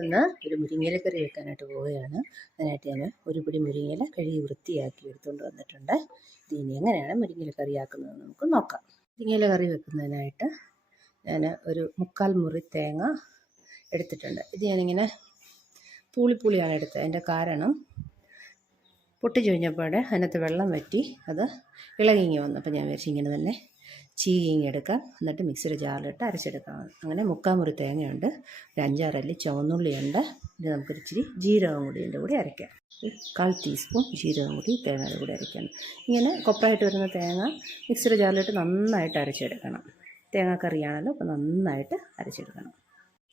ഒന്ന് ഒരു മുരിങ്ങയില കറി വെക്കാനായിട്ട് പോവുകയാണ്. അതിനായിട്ട് ഞാൻ ഒരു പിടി മുരിങ്ങയില കഴുകി വൃത്തിയാക്കി എടുത്തുകൊണ്ട് വന്നിട്ടുണ്ട്. ഇത് ഇനി എങ്ങനെയാണ് മുരിങ്ങയില കറിയാക്കുന്നത് നമുക്ക് നോക്കാം. മുരിങ്ങയില കറി വെക്കുന്നതിനായിട്ട് ഞാൻ ഒരു 3/4 മുറി തേങ്ങ എടുത്തിട്ടുണ്ട്. ഇത് ഞാനിങ്ങനെ പൂളിയാണ് എടുത്തത്. അതിൻ്റെ കാരണം പൊട്ടിച്ചു കഴിഞ്ഞപ്പോൾ അതിനകത്ത് വെള്ളം വറ്റി അത് ഇളകിങ്ങി വന്നു. അപ്പോൾ ഞാൻ വിചാരിച്ചു ഇങ്ങനെ തന്നെ ചീകിങ്ങി എടുക്കാം, എന്നിട്ട് മിക്സിയുടെ ജാറിലിട്ട് അരച്ചെടുക്കാം. അങ്ങനെ 3/4 മുറി തേങ്ങയുണ്ട്, ഒരു 5-6 അല്ലി ചുവന്നുള്ളിയുണ്ട്. ഇത് നമുക്കൊരു ഇച്ചിരി ജീരകം കൂടി ഇതിൻ്റെ കൂടി അരയ്ക്കാം. 1/4 ടീസ്പൂൺ ജീരകം കൂടി തേങ്ങയുടെ കൂടി അരയ്ക്കണം. ഇങ്ങനെ കൊപ്രായിട്ട് വരുന്ന തേങ്ങ മിക്സിയുടെ ജാറിലിട്ട് നന്നായിട്ട് അരച്ചെടുക്കണം. തേങ്ങാക്കറിയാണല്ലോ, അപ്പോൾ നന്നായിട്ട് അരച്ചെടുക്കണം.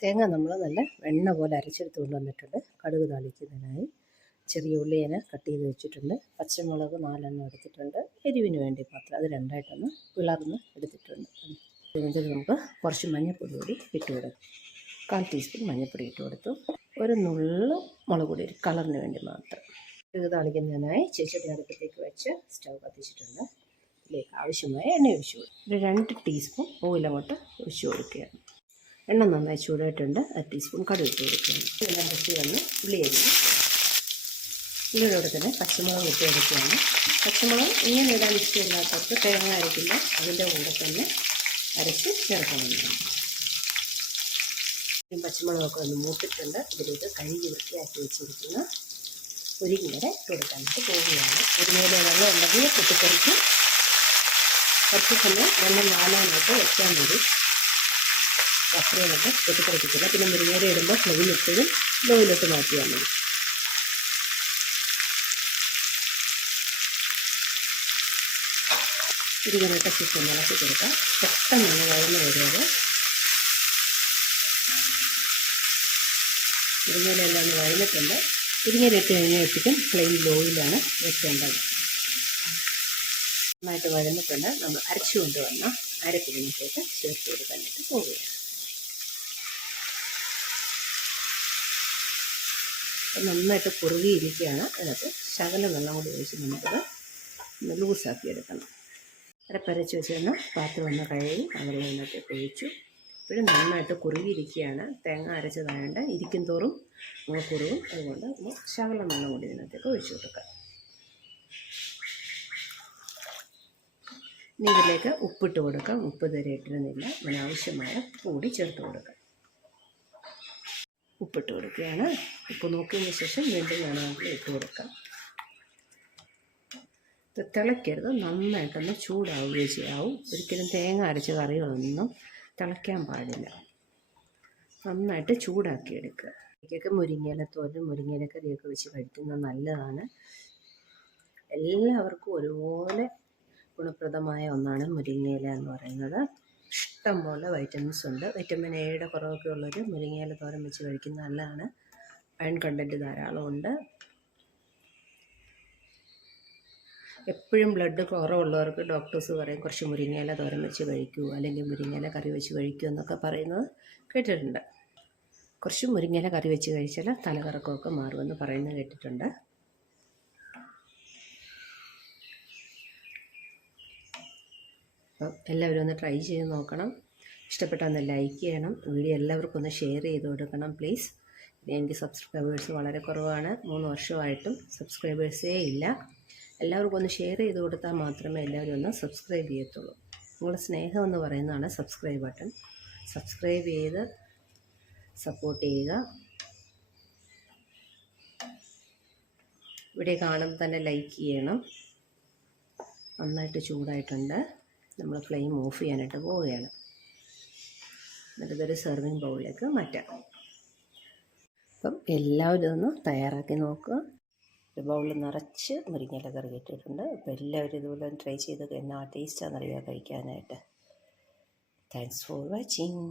തേങ്ങ നമ്മൾ നല്ല വെണ്ണ പോലെ അരച്ചെടുത്ത് കൊണ്ടുവന്നിട്ടുണ്ട്. കടുക് താളിക്കുന്നതിനായി ചെറിയ ഉള്ളി ഞാൻ കട്ട് ചെയ്ത് വെച്ചിട്ടുണ്ട്. പച്ചമുളക് 4 എണ്ണം എടുത്തിട്ടുണ്ട്, എരിവിന് വേണ്ടി മാത്രം. അത് രണ്ടായിട്ടൊന്ന് പിളർന്ന് എടുത്തിട്ടുണ്ട്. ഇതിൽ നമുക്ക് കുറച്ച് മഞ്ഞൾപ്പൊടി കൂടി ഇട്ട് കൊടുക്കും. 1/4 ടീസ്പൂൺ മഞ്ഞൾപ്പൊടി ഇട്ട് കൊടുത്തു. ഒരു നുള്ളു മുളക് പൊടി, ഒരു കളറിന് വേണ്ടി മാത്രം. ഇത് താളിക്കുന്നതിനായി ചെറുചട്ടി അടുപ്പത്തേക്ക് വെച്ച് സ്റ്റൗ കത്തിച്ചിട്ടുണ്ട്. ഇതിലേക്ക് ആവശ്യമായ എണ്ണ ഒഴിച്ചു കൊടുക്കും. ഒരു 2 ടീസ്പൂൺ ഓയിൽ അങ്ങോട്ട് ഒഴിച്ചു കൊടുക്കുകയാണ്. എണ്ണ നന്നായി ചൂടായിട്ടുണ്ട്. 1 ടീസ്പൂൺ കടുക് ഇട്ട് കൊടുക്കുകയാണ്. ഇതെല്ലാം കത്തി വന്ന് ഉള്ളി അരിഞ്ഞ് ഇതിലൂടെ തന്നെ പച്ചമുളക് ഇട്ട് എടുക്കുകയാണ്. പച്ചമുളക് ഇങ്ങനെ ഇടാൻ ഇഷ്ടമില്ലാത്തവർക്ക് തേങ്ങ അരയ്ക്കില്ല, അതിൻ്റെ കൂടെ തന്നെ അരച്ച് ചേർക്കാവുന്നതാണ്. പച്ചമുളകൊക്കെ ഒന്ന് മൂത്തിട്ടുണ്ട്. ഇതിലേക്ക് കഴുകി വൃത്തിയാക്കി വെച്ചിരിക്കുന്ന മുരിങ്ങയില ഇട്ട് കൊടുക്കാനായിട്ട് പോവുകയാണ്. മുരിങ്ങയില വെള്ളം ഉണ്ടെങ്കിൽ പൊട്ടിത്തെറിച്ച് കുറച്ച് സമയം വെള്ളം നാലാനായിട്ട് വെക്കാൻ മതി. അത്രയൊക്കെ പൊട്ടിത്തെറിക്കത്തില്ല. പിന്നെ മുരിങ്ങയില ഇടുമ്പോൾ ഫ്ലെയിം എപ്പോഴും ലോയിലോട്ട് മാറ്റിയാൽ മതി. ഇതിങ്ങനെയൊക്കെ ശേഷം ഇളക്കി കൊടുക്കാം. പെട്ടെന്ന് വഴന്ന് വരുന്നത്. മുരിങ്ങയിലെല്ലാം ഒന്ന് വഴന്നിട്ടുണ്ട്. മുരിങ്ങയിലിട്ട് കഴിഞ്ഞപ്പോഴേക്കും ഫ്ലെയിം ലോയിലാണ് വെക്കേണ്ടത്. നന്നായിട്ട് വഴന്നിട്ടുണ്ട്. നമ്മൾ അരച്ചു കൊണ്ടുവന്ന അരപ്പിനകത്തേക്ക് ചേർത്ത് കൊടുക്കാനായിട്ട് പോവുകയാണ്. നന്നായിട്ട് കുറുകിയിരിക്കുകയാണ്. അതിനകത്ത് ശകലം വെള്ളം കൂടി ഒഴിച്ച് നമുക്കത് ഒന്ന് ലൂസാക്കി എടുക്കണം. അരപ്പരച്ച് വെച്ചിരുന്ന പാത്രം ഒന്ന് കഴുകി വെള്ളം ഇതിനകത്തേക്ക് ഒഴിച്ചു. ഇപ്പോഴും നന്നായിട്ട് കുറുകിയിരിക്കുകയാണ്. തേങ്ങ അരച്ചതായതുകൊണ്ട് ഇരിക്കും തോറും കുറുകും. അതുകൊണ്ട് ശകലം വെള്ളം കൂടി ഇതിനകത്തേക്ക് ഒഴിച്ചു കൊടുക്കാം. ഇനി ഇതിലേക്ക് ഉപ്പിട്ട് കൊടുക്കാം. ഉപ്പ് ഇതുവരെ ഇട്ടിരുന്നില്ല. അതിനാവശ്യമായ കൂടി ചേർത്ത് കൊടുക്കാം. ഉപ്പിട്ട് കൊടുക്കുകയാണ്. ഉപ്പ് നോക്കിയതിന് ശേഷം വീണ്ടും വേണമെങ്കിൽ ഇട്ട് കൊടുക്കാം. തിളയ്ക്കരുത്, നന്നായിട്ടൊന്ന് ചൂടാവുകയും ചെയ്യാവും. ഒരിക്കലും തേങ്ങ അരച്ച കറികളൊന്നും തിളയ്ക്കാൻ പാടില്ല. നന്നായിട്ട് ചൂടാക്കി എടുക്കുക. ഇതൊക്കെ മുരിങ്ങയില തോരൻ, മുരിങ്ങയില കറിയൊക്കെ വെച്ച് കഴിക്കുന്നത് നല്ലതാണ്. എല്ലാവർക്കും ഒരുപോലെ ഗുണപ്രദമായ ഒന്നാണ് മുരിങ്ങയില എന്ന് പറയുന്നത്. ഇഷ്ടംപോലെ വൈറ്റമിൻസ് ഉണ്ട്. വിറ്റമിൻ എയുടെ കുറവൊക്കെ ഉള്ളൊരു മുരിങ്ങയില തോരൻ വെച്ച് കഴിക്കുന്നത് നല്ലതാണ്. അയൺ കണ്ടൻറ്റ് ധാരാളം ഉണ്ട്. എപ്പോഴും ബ്ലഡ് കുറവുള്ളവർക്ക് ഡോക്ടേഴ്സ് പറയും കുറച്ച് മുരിങ്ങയില തോരൻ വെച്ച് കഴിക്കൂ, അല്ലെങ്കിൽ മുരിങ്ങയില കറി വെച്ച് കഴിക്കൂ എന്നൊക്കെ പറയുന്നത് കേട്ടിട്ടുണ്ട്. കുറച്ച് മുരിങ്ങയില കറി വെച്ച് കഴിച്ചാൽ തലകറക്കമൊക്കെ മാറുമെന്ന് പറയുന്നത് കേട്ടിട്ടുണ്ട്. അപ്പം എല്ലാവരും ഒന്ന് ട്രൈ ചെയ്ത് നോക്കണം. ഇഷ്ടപ്പെട്ടാൽ ഒന്ന് ലൈക്ക് ചെയ്യണം. വീഡിയോ എല്ലാവർക്കും ഒന്ന് ഷെയർ ചെയ്ത് കൊടുക്കണം പ്ലീസ്. എനിക്ക് സബ്സ്ക്രൈബേഴ്സ് വളരെ കുറവാണ്. 3 വർഷമായിട്ടും സബ്സ്ക്രൈബേഴ്സേ ഇല്ല. എല്ലാവർക്കും ഒന്ന് ഷെയർ ചെയ്ത് കൊടുത്താൽ മാത്രമേ എല്ലാവരും ഒന്ന് സബ്സ്ക്രൈബ് ചെയ്യത്തുള്ളൂ. നിങ്ങളുടെ സ്നേഹം എന്ന് പറയുന്നതാണ് സബ്സ്ക്രൈബ് ബട്ടൺ. സബ്സ്ക്രൈബ് ചെയ്ത് സപ്പോർട്ട് ചെയ്യുക. ഇവിടെ കാണുമ്പോൾ തന്നെ ലൈക്ക് ചെയ്യണം. നന്നായിട്ട് ചൂടായിട്ടുണ്ട്. നമ്മൾ ഫ്ലെയിം ഓഫ് ചെയ്യാനായിട്ട് പോവുകയാണ്. എന്നിട്ട് ഇതൊരു സെർവിങ് ബൗളിലേക്ക് മാറ്റാം. അപ്പം എല്ലാവരും ഒന്ന് തയ്യാറാക്കി നോക്കുക. ഒരു ബൗളിൽ നിറച്ച് മുരിങ്ങയില കറി ഇട്ടിട്ടുണ്ട്. അപ്പോൾ എല്ലാവരും ഇതുപോലെ ട്രൈ ചെയ്ത് എന്നാ ടേസ്റ്റാണെന്നറിയുക കഴിക്കാനായിട്ട്. Thanks for watching.